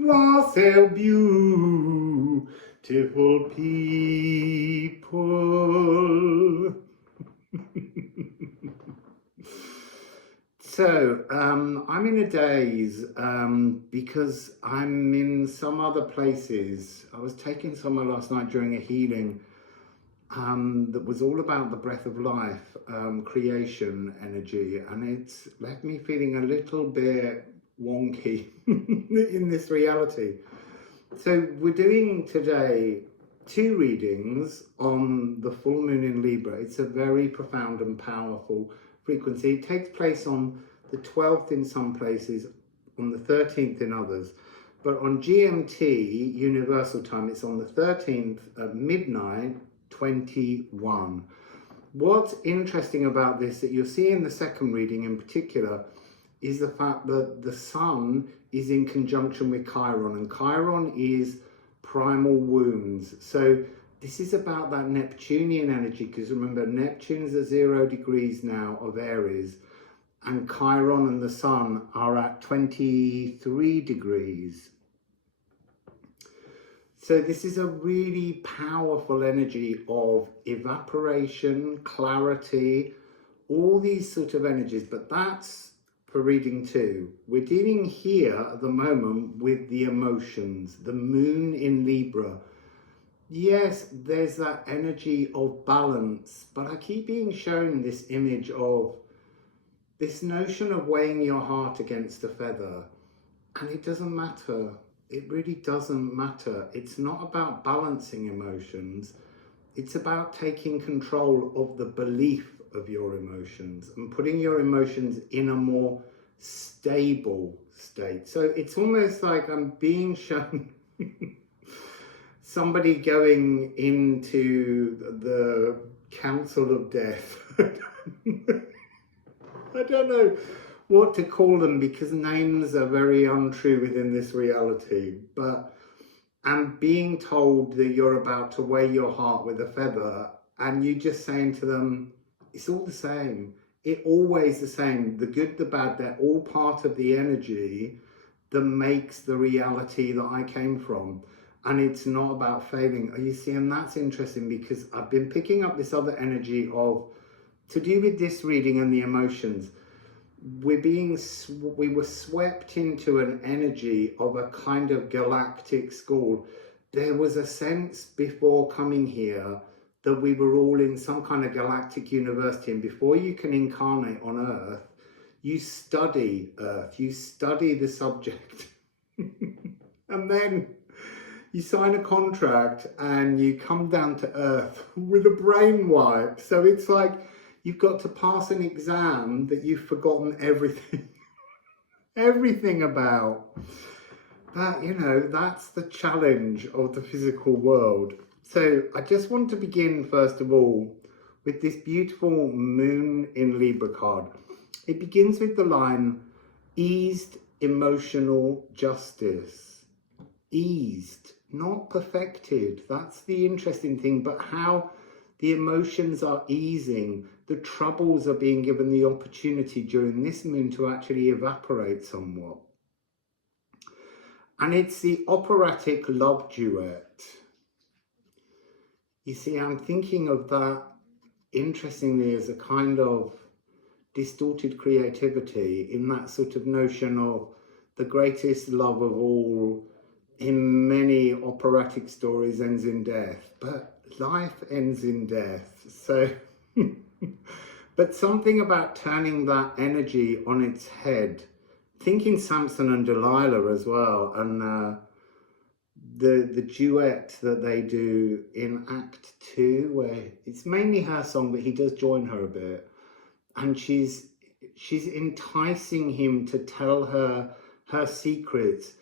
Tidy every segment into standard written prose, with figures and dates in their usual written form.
Wassail, beautiful people. So, I'm in a daze because I'm in some other places. I was taken somewhere last night during a healing that was all about the breath of life, creation energy, and it's left me feeling a little bit wonky in this reality. So we're doing today 2 readings on the full moon in Libra. It's a very profound and powerful frequency. It takes place on the 12th in some places, on the 13th in others. But on GMT, Universal Time, it's on the 13th at midnight 21. What's interesting about this, that you'll see in the second reading in particular, is the fact that the sun is in conjunction with Chiron, and Chiron is primal wounds. So this is about that Neptunian energy, because remember, Neptune's at 0 degrees now of Aries, and Chiron and the sun are at 23 degrees. So this is a really powerful energy of evaporation, clarity, all these sort of energies, but that's for reading 2. We're dealing here at the moment with the emotions, the moon in Libra. Yes, there's that energy of balance, but I keep being shown this image of this notion of weighing your heart against a feather, and it doesn't matter. It really doesn't matter. It's not about balancing emotions. It's about taking control of the belief of your emotions and putting your emotions in a more stable state. So it's almost like I'm being shown somebody going into the council of death. I don't know what to call them, because names are very untrue within this reality, but I'm being told that you're about to weigh your heart with a feather, and you're just saying to them, it's all the same. It's always the same. The good, the bad, they're all part of the energy that makes the reality that I came from. And it's not about failing. You see, and that's interesting, because I've been picking up this other energy of, to do with this reading and the emotions, we were swept into an energy of a kind of galactic school. There was a sense before coming here that we were all in some kind of galactic university, and before you can incarnate on Earth, you study Earth, you study the subject, and then you sign a contract and you come down to Earth with a brain wipe. So it's like you've got to pass an exam that you've forgotten everything, everything about. But, you know, that's the challenge of the physical world. So I just want to begin, first of all, with this beautiful moon in Libra card. It begins with the line, eased emotional justice. Eased, not perfected. That's the interesting thing, but how the emotions are easing. The troubles are being given the opportunity during this moon to actually evaporate somewhat. And it's the operatic love duet. You see, I'm thinking of that, interestingly, as a kind of distorted creativity, in that sort of notion of the greatest love of all in many operatic stories ends in death, but life ends in death. So, but something about turning that energy on its head, thinking Samson and Delilah as well, and the duet that they do in Act 2, where it's mainly her song, but he does join her a bit, and she's enticing him to tell her her secrets.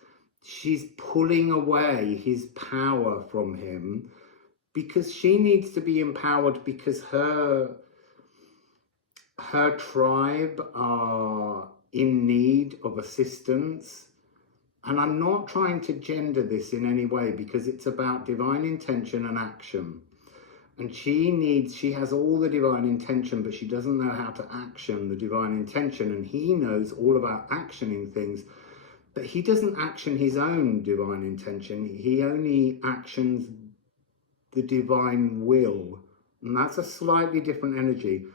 She's pulling away his power from him, because she needs to be empowered, because her tribe are in need of assistance. And I'm not trying to gender this in any way, because it's about divine intention and action. And she has all the divine intention, but she doesn't know how to action the divine intention. And he knows all about actioning things. but he doesn't action his own divine intention. He only actions the divine will. And that's a slightly different energy.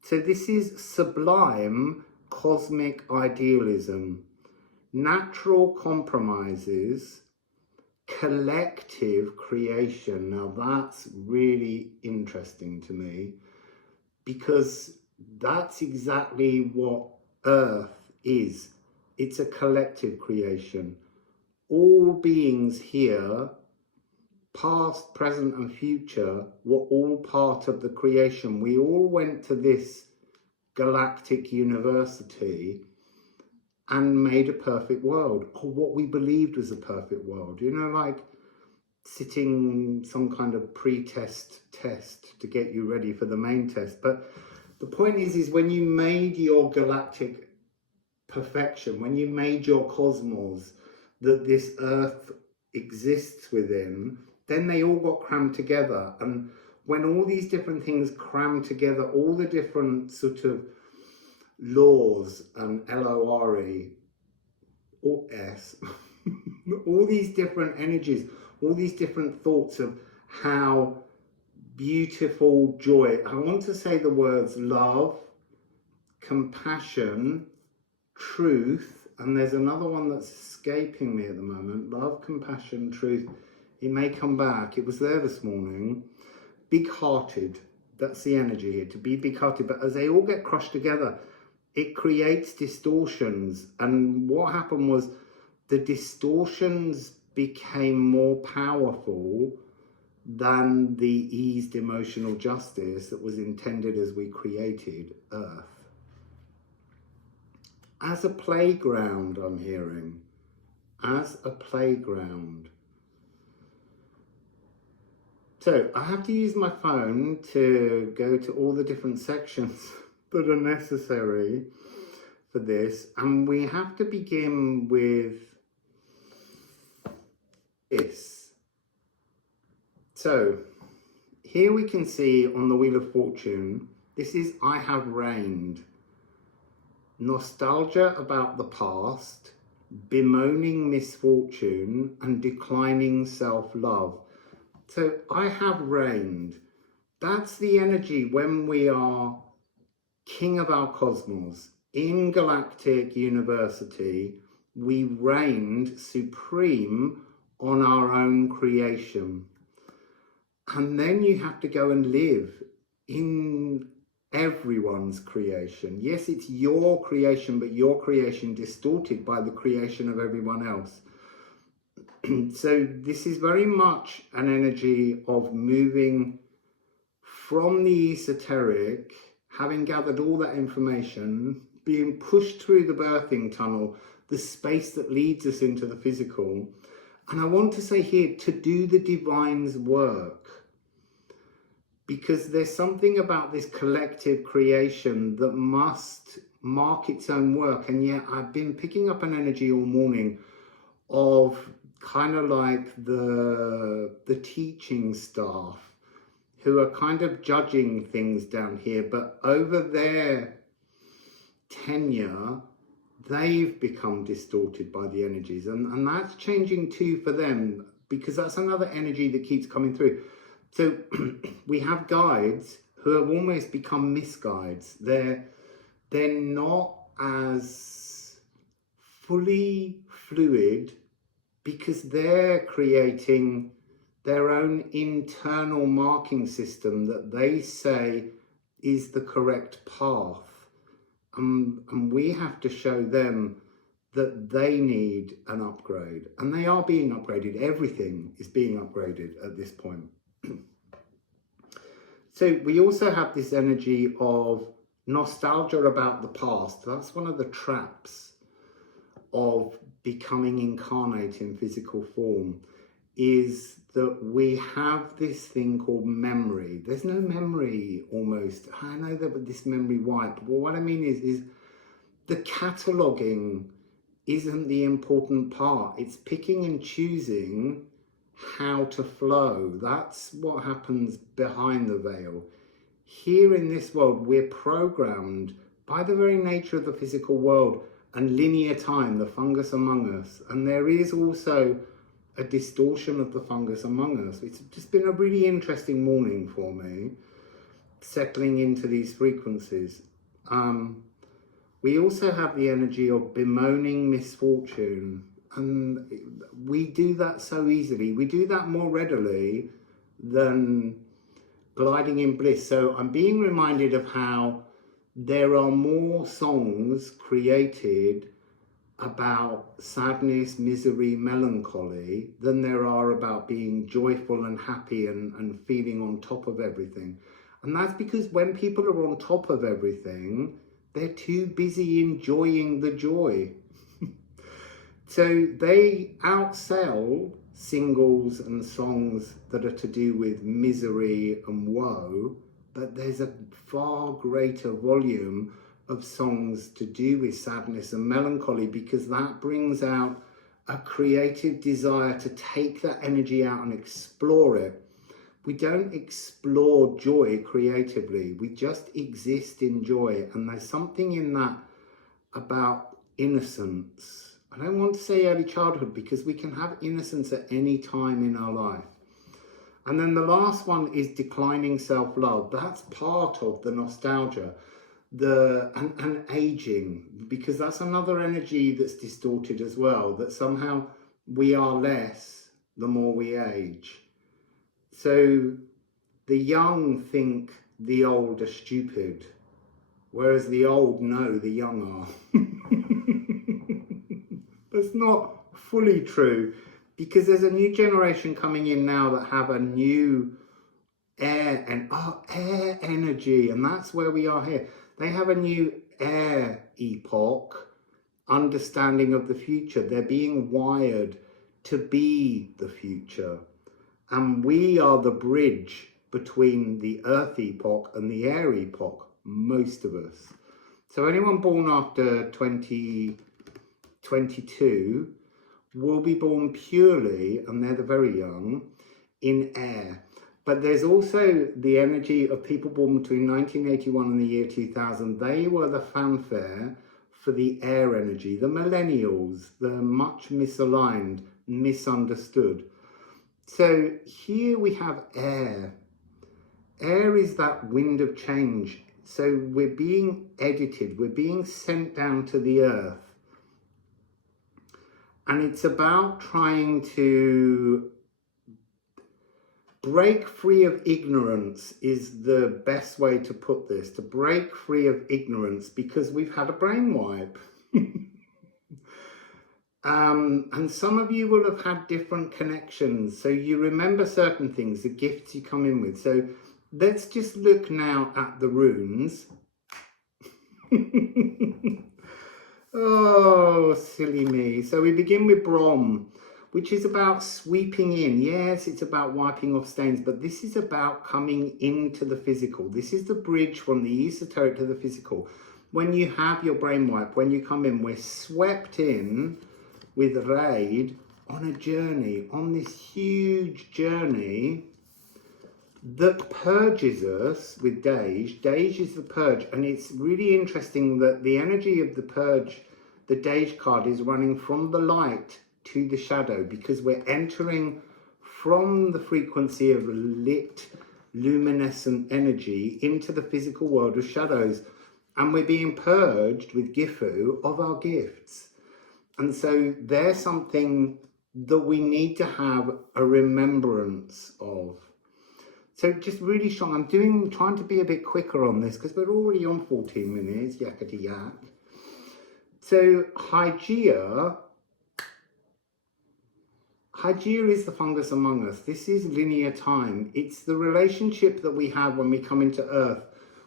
So this is sublime cosmic idealism, natural compromises, collective creation. Now that's really interesting to me, because that's exactly what Earth is. It's a collective creation. All beings here, past, present and future, were all part of the creation. We all went to this galactic university and made a perfect world, or what we believed was a perfect world. You know, like sitting some kind of pre-test test to get you ready for the main test. But the point is when you made your galactic perfection, when you made your cosmos that this Earth exists within, then they all got crammed together. And when all these different things cram together, all the different sort of laws and L-O-R-E or S, all these different energies, all these different thoughts of how beautiful joy, I want to say the words love, compassion, truth, and there's another one that's escaping me at the moment. Love, compassion, truth. It may come back. It was there this morning. Big-hearted. That's the energy here, to be big-hearted. But as they all get crushed together, it creates distortions. And what happened was the distortions became more powerful than the eased emotional justice that was intended as we created Earth. As a playground, I'm hearing. As a playground. So I have to use my phone to go to all the different sections that are necessary for this. And we have to begin with this. So here we can see on the Wheel of Fortune, this is I have reigned. Nostalgia about the past, bemoaning misfortune, and declining self-love. So I have reigned. That's the energy when we are king of our cosmos. In Galactic University, we reigned supreme on our own creation. And then you have to go and live in everyone's creation. Yes, it's your creation, but your creation distorted by the creation of everyone else. So this is very much an energy of moving from the esoteric, having gathered all that information, being pushed through the birthing tunnel, the space that leads us into the physical. And I want to say here, to do the divine's work. Because there's something about this collective creation that must mark its own work. And yet I've been picking up an energy all morning of kind of like the teaching staff who are kind of judging things down here, but over their tenure, they've become distorted by the energies. And that's changing too for them, because that's another energy that keeps coming through. So we have guides who have almost become misguides. They're not as fully fluid because they're creating their own internal marking system that they say is the correct path. And we have to show them that they need an upgrade. And they are being upgraded. Everything is being upgraded at this point. So we also have this energy of nostalgia about the past. That's one of the traps of becoming incarnate in physical form, is that we have this thing called memory. There's no memory almost. I know that this memory wipe, but what I mean is the cataloguing isn't the important part. It's picking and choosing how to flow. That's what happens behind the veil. Here in this world, we're programmed by the very nature of the physical world and linear time, the fungus among us. And there is also a distortion of the fungus among us. It's just been a really interesting morning for me, settling into these frequencies. We also have the energy of bemoaning misfortune, and we do that so easily. We do that more readily than gliding in bliss. So I'm being reminded of how there are more songs created about sadness, misery, melancholy than there are about being joyful and happy and feeling on top of everything. And that's because when people are on top of everything, they're too busy enjoying the joy. So they outsell singles and songs that are to do with misery and woe, but there's a far greater volume of songs to do with sadness and melancholy, because that brings out a creative desire to take that energy out and explore it. We don't explore joy creatively, we just exist in joy. And there's something in that about innocence. I don't want to say early childhood, because we can have innocence at any time in our life. And then the last one is declining self-love. That's part of the nostalgia, and aging, because that's another energy that's distorted as well, that somehow we are less the more we age. So the young think the old are stupid, whereas the old know the young are. That's not fully true, because there's a new generation coming in now that have a new air energy, and that's where we are here. They have a new air epoch understanding of the future. They're being wired to be the future, and we are the bridge between the earth epoch and the air epoch, most of us. So anyone born after 2022 will be born purely, and they're the very young, in air. But there's also the energy of people born between 1981 and the year 2000. They were the fanfare for the air energy, the millennials, the much misaligned, misunderstood. So here we have air. Air is that wind of change. So we're being edited, we're being sent down to the earth. And it's about trying to break free of ignorance is the best way to put this, to break free of ignorance, because we've had a brainwipe. And some of you will have had different connections, so you remember certain things, the gifts you come in with. So let's just look now at the runes. Oh, silly me. So we begin with Brom, which is about sweeping in. Yes, it's about wiping off stains, but this is about coming into the physical. This is the bridge from the esoteric to the physical. When you have your brainwipe, when you come in, we're swept in with Raid on a journey, on this huge journey that purges us with Dej. Dej is the purge, and it's really interesting that the energy of the purge, the Dej card, is running from the light to the shadow, because we're entering from the frequency of lit, luminescent energy into the physical world of shadows, and we're being purged with Gifu of our gifts. And so there's something that we need to have a remembrance of. So just really strong. I'm trying to be a bit quicker on this because we're already on 14 minutes, yakety yak. So Hygeia is the fungus among us. This is linear time. It's the relationship that we have when we come into Earth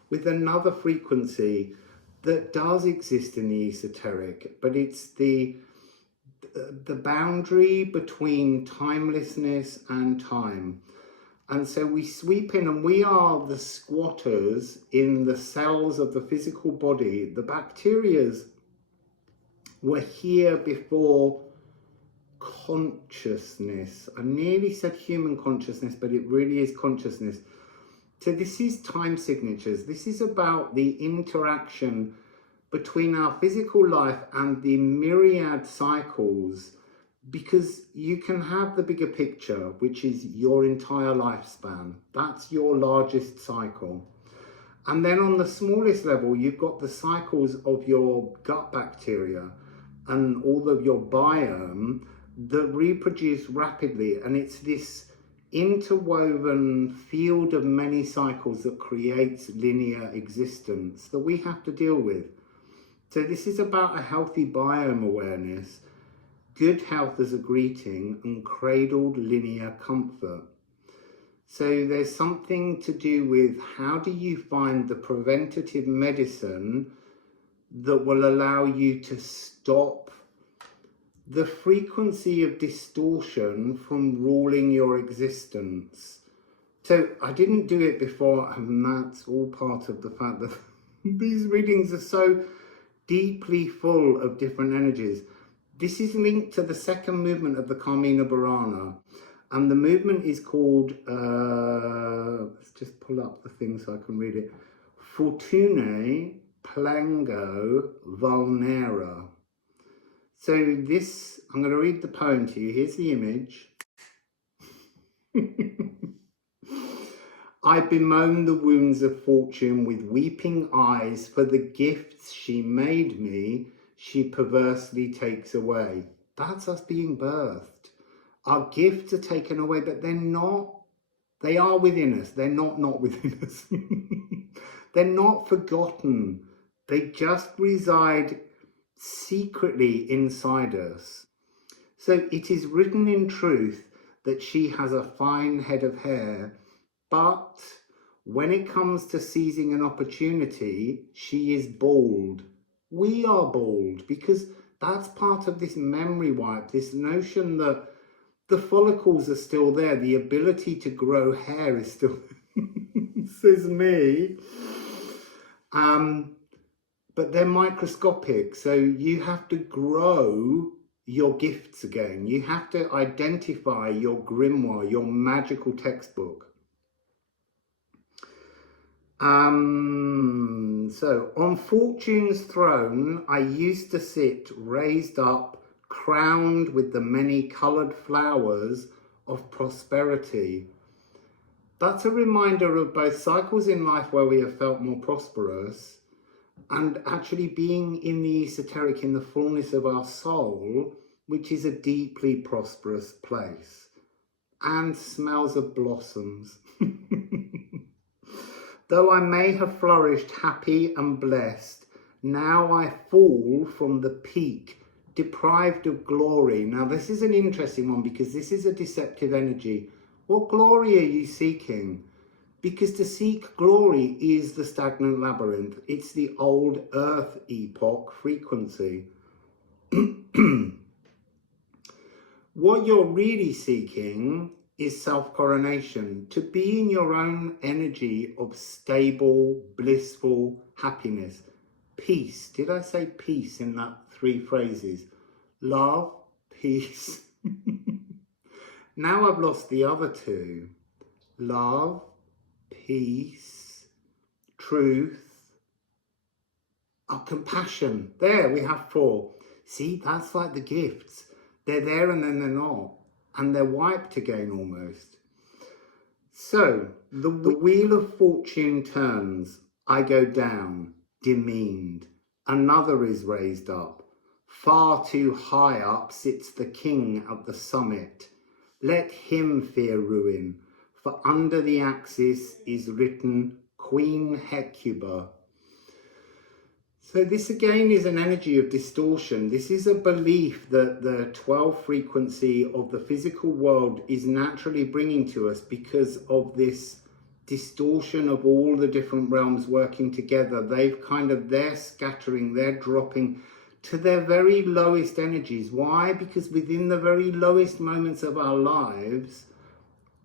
with another frequency that does exist in the esoteric, but it's the boundary between timelessness and time. And so we sweep in, and we are the squatters in the cells of the physical body. The bacterias were here before consciousness. I nearly said human consciousness, but it really is consciousness. So this is time signatures. This is about the interaction between our physical life and the myriad cycles, because you can have the bigger picture, which is your entire lifespan. That's your largest cycle. And then on the smallest level, you've got the cycles of your gut bacteria and all of your biome that reproduce rapidly. And it's this interwoven field of many cycles that creates linear existence that we have to deal with. So this is about a healthy biome awareness, good health as a greeting, and cradled linear comfort. So there's something to do with how do you find the preventative medicine that will allow you to stop the frequency of distortion from ruling your existence. So I didn't do it before, and that's all part of the fact that these readings are so deeply full of different energies. This is linked to the second movement of the Carmina Burana. And the movement is called, let's just pull up the thing so I can read it. Fortune Plango Vulnera. So this, I'm going to read the poem to you. Here's the image. I bemoan the wounds of fortune with weeping eyes, for the gifts she made me, she perversely takes away. That's us being birthed. Our gifts are taken away, but they're not. They are within us. They're not within us. They're not forgotten. They just reside secretly inside us. So it is written in truth that she has a fine head of hair, but when it comes to seizing an opportunity, she is bald. We are bald because that's part of this memory wipe, this notion that the follicles are still there. The ability to grow hair is still says me. But they're microscopic. So you have to grow your gifts again. You have to identify your grimoire, your magical textbook. So on Fortune's throne, I used to sit raised up, crowned with the many coloured flowers of prosperity. That's a reminder of both cycles in life where we have felt more prosperous and actually being in the esoteric, in the fullness of our soul, which is a deeply prosperous place, and smells of blossoms. Though I may have flourished happy and blessed, now I fall from the peak, deprived of glory. Now this is an interesting one because this is a deceptive energy. What glory are you seeking? Because to seek glory is the stagnant labyrinth. It's the old earth epoch frequency. What you're really seeking is self-coronation, to be in your own energy of stable, blissful happiness. Peace. Did I say peace in that 3 phrases? Love, peace. Now I've lost the other 2. Love, peace, truth, compassion. There, we have 4. See, that's like the gifts. They're there and then they're not. And they're wiped again almost. So, the wheel of fortune turns. I go down, demeaned. Another is raised up. Far too high up sits the king at the summit. Let him fear ruin, for under the axis is written Queen Hecuba. So this again is an energy of distortion. This is a belief that the 12 frequency of the physical world is naturally bringing to us because of this distortion of all the different realms working together. They're scattering, they're dropping to their very lowest energies. Why? Because within the very lowest moments of our lives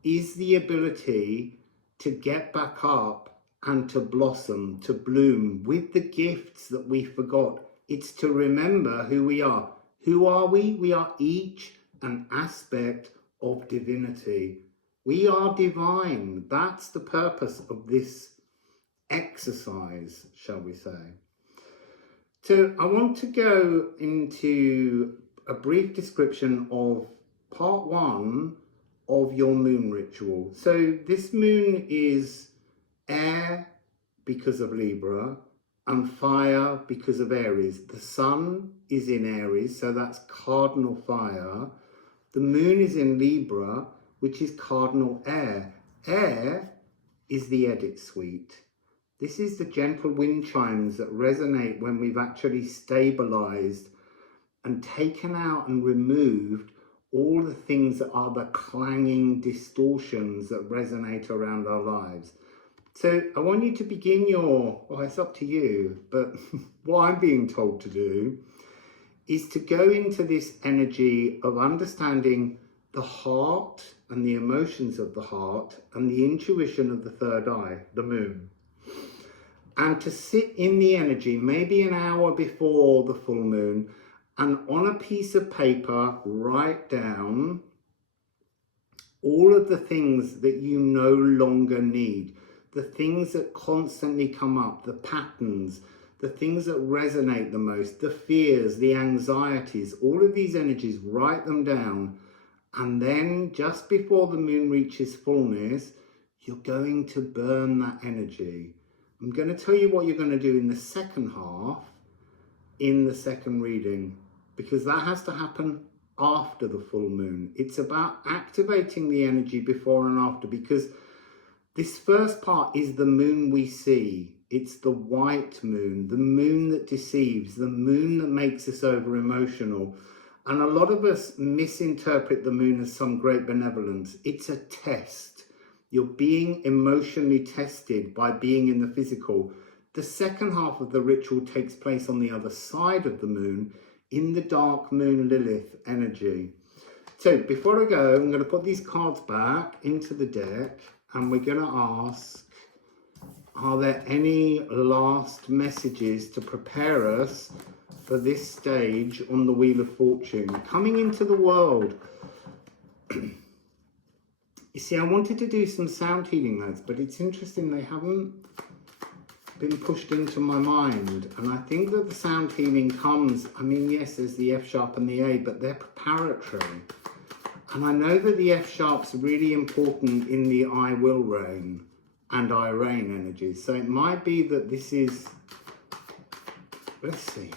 is the ability to get back up and to blossom, to bloom with the gifts that we forgot. It's to remember who we are. Who are we? We are each an aspect of divinity. We are divine. That's the purpose of this exercise, shall we say. So I want to go into a brief description of part 1 of your moon ritual. So this moon is air because of Libra and fire because of Aries. The sun is in Aries, so that's cardinal fire. The moon is in Libra, which is cardinal air. Air is the edit suite. This is the gentle wind chimes that resonate when we've actually stabilized and taken out and removed all the things that are the clanging distortions that resonate around our lives. So I want you to begin your, well, it's up to you, but what I'm being told to do is to go into this energy of understanding the heart and the emotions of the heart and the intuition of the third eye, the moon. And to sit in the energy, maybe an hour before the full moon, and on a piece of paper, write down all of the things that you no longer need, the things that constantly come up, the patterns, the things that resonate the most, the fears, the anxieties, all of these energies, write them down. And then just before the moon reaches fullness, you're going to burn that energy. I'm going to tell you what you're going to do in the second half, in the second reading, because that has to happen after the full moon. It's about activating the energy before and after, because this first part is the moon we see. It's the white moon, the moon that deceives, the moon that makes us over emotional. And a lot of us misinterpret the moon as some great benevolence. It's a test. You're being emotionally tested by being in the physical. The second half of the ritual takes place on the other side of the moon, in the dark moon Lilith energy. So before I go, I'm going to put these cards back into the deck, and we're going to ask, are there any last messages to prepare us for this stage on the Wheel of Fortune, coming into the world? You see, I wanted to do some sound healing notes, but it's interesting they haven't been pushed into my mind. And I think that the sound healing comes, I mean, yes, there's the F sharp and the A, but they're preparatory. And I know that the F sharp's really important in the I will reign and I reign energies. So it might be that this is, let's see.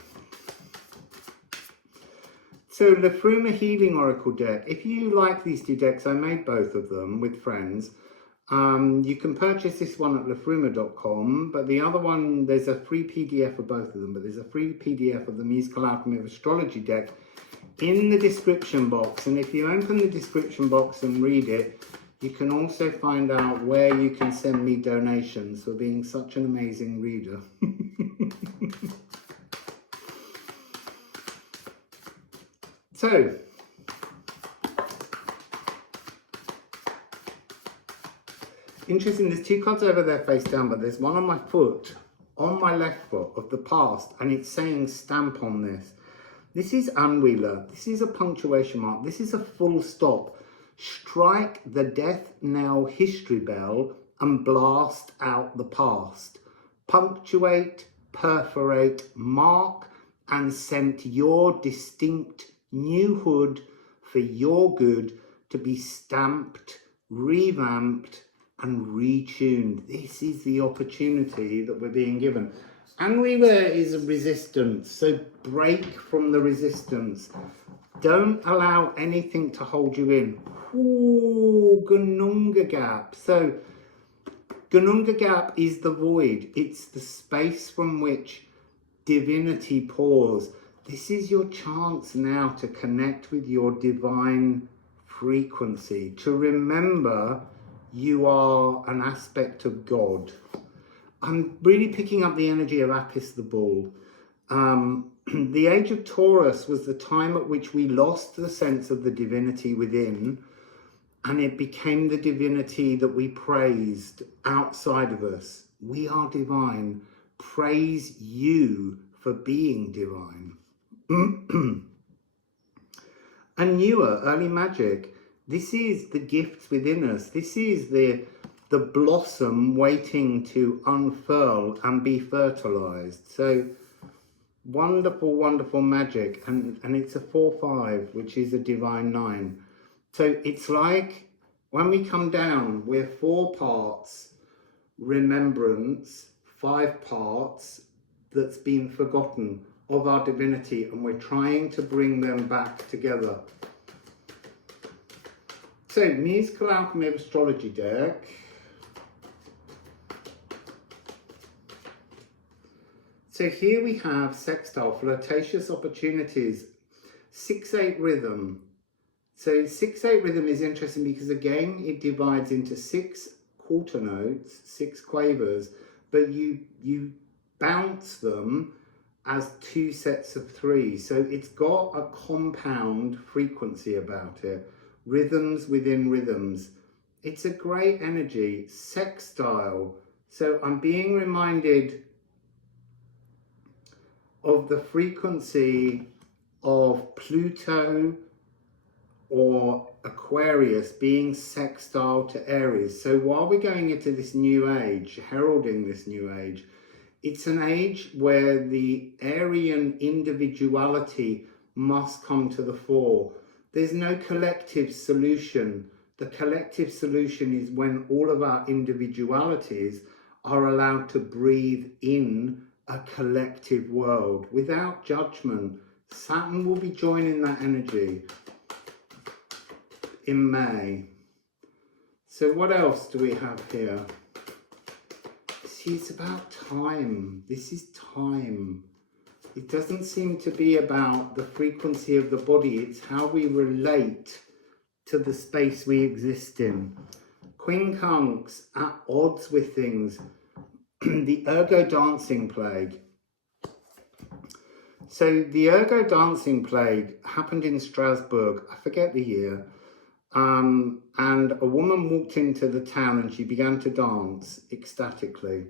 So Liffruma Healing Oracle Deck. If you like these two decks, I made both of them with friends. You can purchase this one at liffruma.com, but the other one, there's a free PDF of both of them, but there's a free PDF of the Musical Alchemy of Astrology deck in the description box. And if you open the description box and read it, you can also find out where you can send me donations for being such an amazing reader. So, interesting, there's two cards over there face down, but there's one on my foot, on my left foot of the past, and it's saying stamp on this. This is unwheeler, this is a punctuation mark, this is a full stop. Strike the death knell history bell and blast out the past. Punctuate, perforate, mark, and scent your distinct new hood for your good to be stamped, revamped, and retuned. This is the opportunity that we're being given. Anwheeler is a resistance, so break from the resistance. Don't allow anything to hold you in. Ooh, Gununga Gap. So Gununga Gap is the void. It's the space from which divinity pours. This is your chance now to connect with your divine frequency, to remember you are an aspect of God. I'm really picking up the energy of Apis the Bull. The age of Taurus was the time at which we lost the sense of the divinity within, and it became the divinity that we praised outside of us. We are divine. Praise you for being divine. And newer, early magic. This is the gifts within us. This is the blossom waiting to unfurl and be fertilized. So Wonderful, wonderful magic. And it's a 4-5, which is a divine 9. So it's like when we come down, we're 4 parts remembrance, 5 parts that's been forgotten of our divinity, and we're trying to bring them back together. So, Musical Alchemy of Astrology deck. So here we have sextile, flirtatious opportunities, 6/8 rhythm. So 6/8 rhythm is interesting because again it divides into 6 quarter notes, 6 quavers, but you bounce them as 2 sets of 3. So it's got a compound frequency about it, rhythms within rhythms. It's a great energy, sextile. So I'm being reminded of the frequency of Pluto or Aquarius being sextile to Aries. So while we're going into this new age, heralding this new age, it's an age where the Aryan individuality must come to the fore. There's no collective solution. The collective solution is when all of our individualities are allowed to breathe in a collective world without judgment. Saturn will be joining that energy in May. So what else do we have here? See, it's about time. This is time. It doesn't seem to be about the frequency of the body. It's how we relate to the space we exist in. Quincunx at odds with things. The Ergo Dancing Plague. So the Ergo Dancing Plague happened in Strasbourg. I forget the year. And a woman walked into the town and she began to dance ecstatically.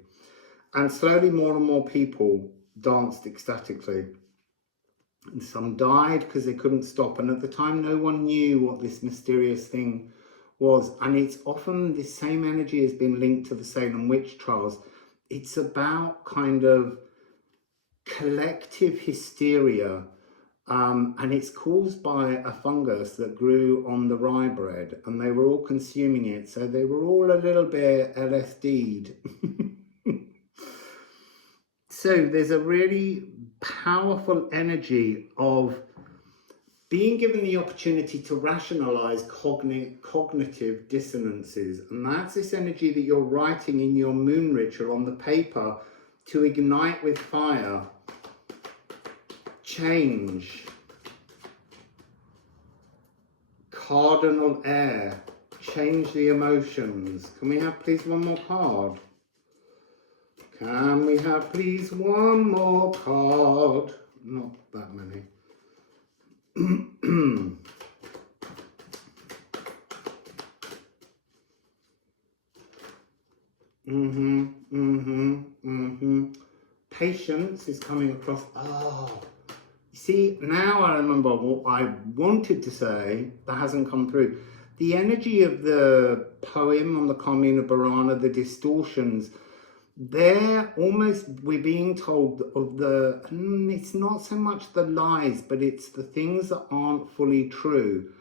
And slowly more and more people danced ecstatically. And some died because they couldn't stop. And at the time, no one knew what this mysterious thing was. And it's often the same energy has been linked to the Salem witch trials. It's about kind of collective hysteria. And it's caused by a fungus that grew on the rye bread, and they were all consuming it, so they were all a little bit LSD'd. So there's a really powerful energy of being given the opportunity to rationalize cognitive dissonances, and that's this energy that you're writing in your moon ritual on the paper to ignite with fire. Change, cardinal air, change the emotions. Can we have please one more card? Can we have please one more card? Not that many. Patience is coming across. Oh. See, now I remember what I wanted to say that hasn't come through. The energy of the poem on the Carmina Burana, the distortions, they're almost, we're being told of the, it's not so much the lies, but it's the things that aren't fully true,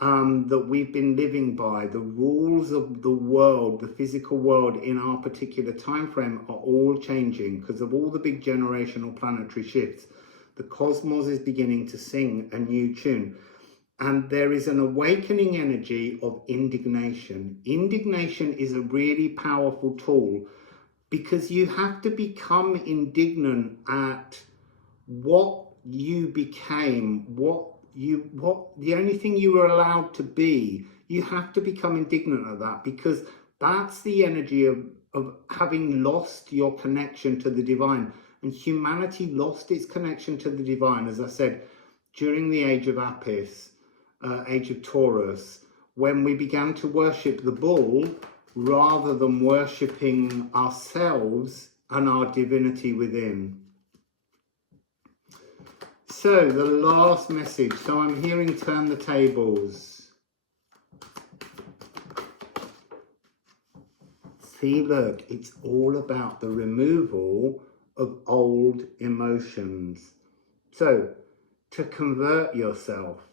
that we've been living by. The rules of the world, the physical world in our particular time frame are all changing because of all the big generational planetary shifts. The cosmos is beginning to sing a new tune. And there is an awakening energy of indignation. Indignation is a really powerful tool because you have to become indignant at what you became, the only thing you were allowed to be. You have to become indignant at that because that's the energy of having lost your connection to the divine. And humanity lost its connection to the divine, as I said, during the age of Apis, age of Taurus, when we began to worship the bull rather than worshipping ourselves and our divinity within. So, the last message. So I'm hearing turn the tables. See, look, it's all about the removal of old emotions. So, to convert yourself,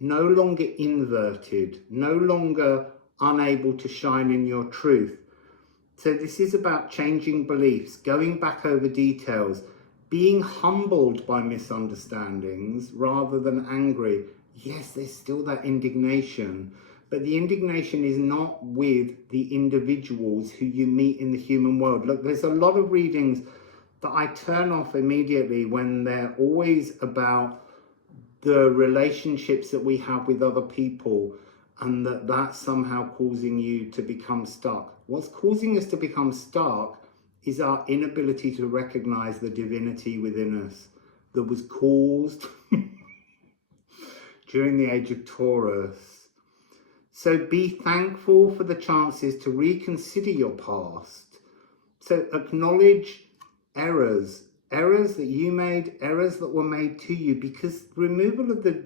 no longer inverted, no longer unable to shine in your truth. So this is about changing beliefs, going back over details, being humbled by misunderstandings rather than angry. Yes, there's still that indignation, but the indignation is not with the individuals who you meet in the human world. Look, there's a lot of readings that I turn off immediately when they're always about the relationships that we have with other people, and that's somehow causing you to become stuck. What's causing us to become stuck is our inability to recognize the divinity within us that was caused during the age of Taurus. So be thankful for the chances to reconsider your past. So acknowledge errors that you made, errors that were made to you, because removal of the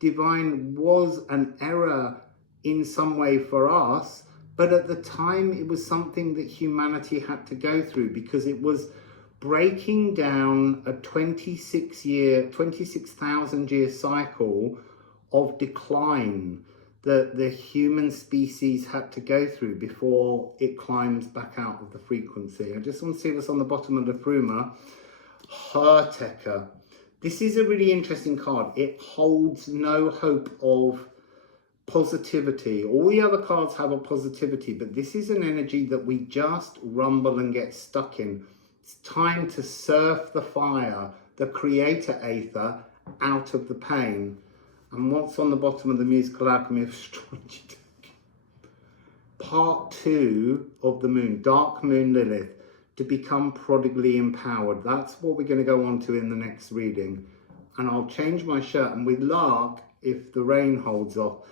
divine was an error in some way for us, but at the time it was something that humanity had to go through, because it was breaking down a 26,000 year cycle of decline that the human species had to go through before it climbs back out of the frequency. I just want to see what's on the bottom of the Liffruma. Hertecker. This is a really interesting card. It holds no hope of positivity. All the other cards have a positivity, but this is an energy that we just rumble and get stuck in. It's time to surf the fire, the creator Ædan, out of the pain. And what's on the bottom of the musical Alchemy of Astrology deck? Part 2 of the moon, Dark Moon Lilith, to become prodigally empowered. That's what we're going to go on to in the next reading. And I'll change my shirt, and with luck, if the rain holds off,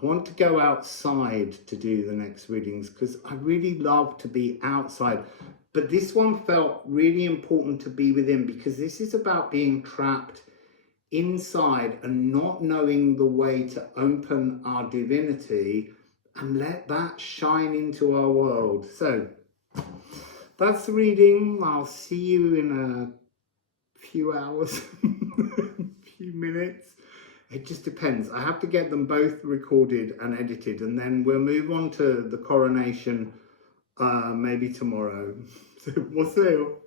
I want to go outside to do the next readings, because I really love to be outside. But this one felt really important to be within, because this is about being trapped inside and not knowing the way to open our divinity and let that shine into our world. So that's the reading. I'll see you in a few hours, few minutes. It just depends. I have to get them both recorded and edited, and then we'll move on to the coronation maybe tomorrow. So Wassail.